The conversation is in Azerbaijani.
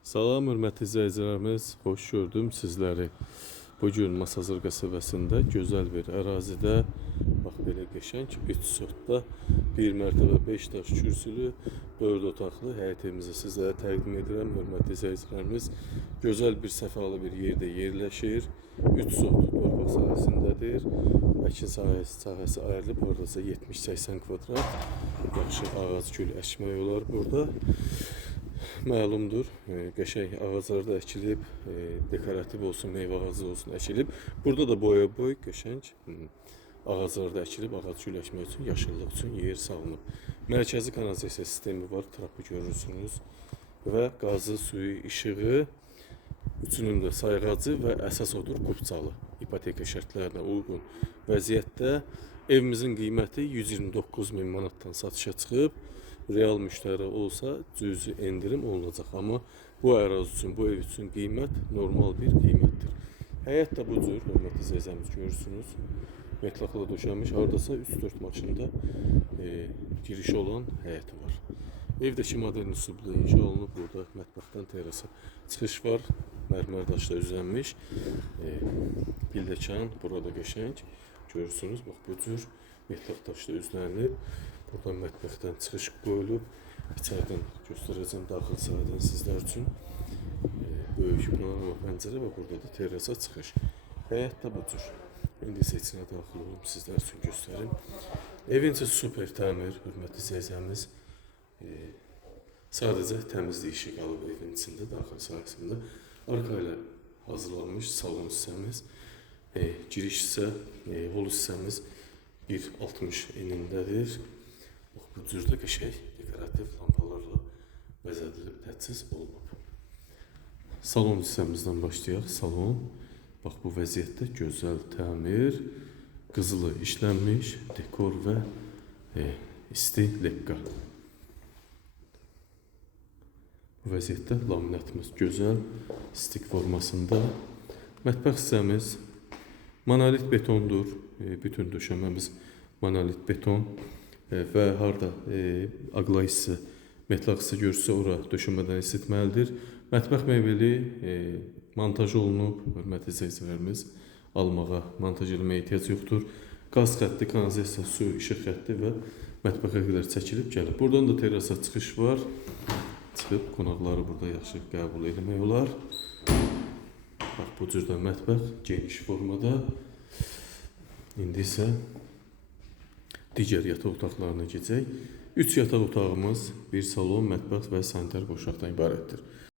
Salam, hörmətli izləyicilərimiz, xoş gördüm sizləri. Bugün Masazır qəsəbəsində gözəl bir ərazidə, bax belə qəşəng, 3 sotda, 1 mərtəbə 5 daş kürsülü, 4 otaqlı həyətimizi sizlərə təqdim edirəm, hörmətli izləyicilərimiz. Gözəl bir səfalı bir yerdə yerləşir. 3 sot torpaq sahəsindədir. Əkin sahəsi ayrılıb, oradasa 70-80 kvadrat. Yaxşı ağac, gül əkmək olar burada. Məlumdur, qəşəng ağaclar da əkilib, dekorativ olsun, meyvə ağacı olsun əkilib. Burada da boya-boy qəşəng ağaclar da əkilib, ağac gül əkmək üçün, yaşıllıq üçün yer salınıb. Mərkəzi kanalizasiya sistemi var, trapı görürsünüz. Və qazı, suyu, işığı, üçünün də sayğacı və əsas odur Qubçalı. İpoteka şərtlərinə uyğun vəziyyətdə evimizin qiyməti 129 min manatdan satışa çıxıb. Real müştəri olsa cüzi endirim olunacaq. Amma bu ərazi üçün, bu ev üçün qiymət normal bir qiymətdir. Həyət də bu cür, hörmətli izləyicilərimiz görürsünüz. Metlaqla döşənmiş, hardasa 3-4 maşında girişi olan həyəti var. Evdəki modern üslublu inşa olunub. Burada mətbəxdən terasa çıxış var. Mərmər daşla üzlənmiş. Pilləkən, burada qəşəng. Görürsünüz, bax bu cür metlaq daşla üzlənilib. Buradan mətbəxdən çıxış qoyulub. İçərdən göstərəcəm daxil sahədən sizlər üçün. Böyük panorama pəncərə və burada da terasa çıxış. Həyət də bu cür. İndi isə içinə daxil olum, sizlər üçün göstərim. Evin içi super təmir, hörmətli izləyicilərimiz. Sadəcə təmizlik işi qalıb evin içində, daxil sahəsində. Arka ilə hazırlanmış salon hissəmiz. Giriş isə, hol hissəmiz 1.60 enindədir. Bu cürdə qəşəng dekorativ lampalarla bəzədilib, təchiz olunub. Salon hissəmizdən başlayaq. Salon, bax bu vəziyyətdə gözəl təmir, qızılı işlənmiş, dekor və isti lekka. Bu vəziyyətdə laminatımız gözəl, stik formasında. Mətbəx hissəmiz monolit betondur. Bütün döşəməmiz monolit beton. Və harda aqla hissə, metlaq hissə görürsə, ora döşəmədən isitməlidir. Mətbəx mebeli montaj olunub, hörmətli izləyicilərimiz, almağa, montaj eləməyə ehtiyac yoxdur. Qaz xətti, kanalizasiya, su, işıq xətti və mətbəxə qədər çəkilib gəlib. Buradan da terasa çıxış var. Çıxıb qonaqları burada yaxşı qəbul etmək olar. Bax, bu cürdə mətbəx geniş formada. İndi isə digər yataq otaqlarına keçək. 3 yataq otağımız, bir salon, mətbəx və sanitar qovşaqdan ibarətdir.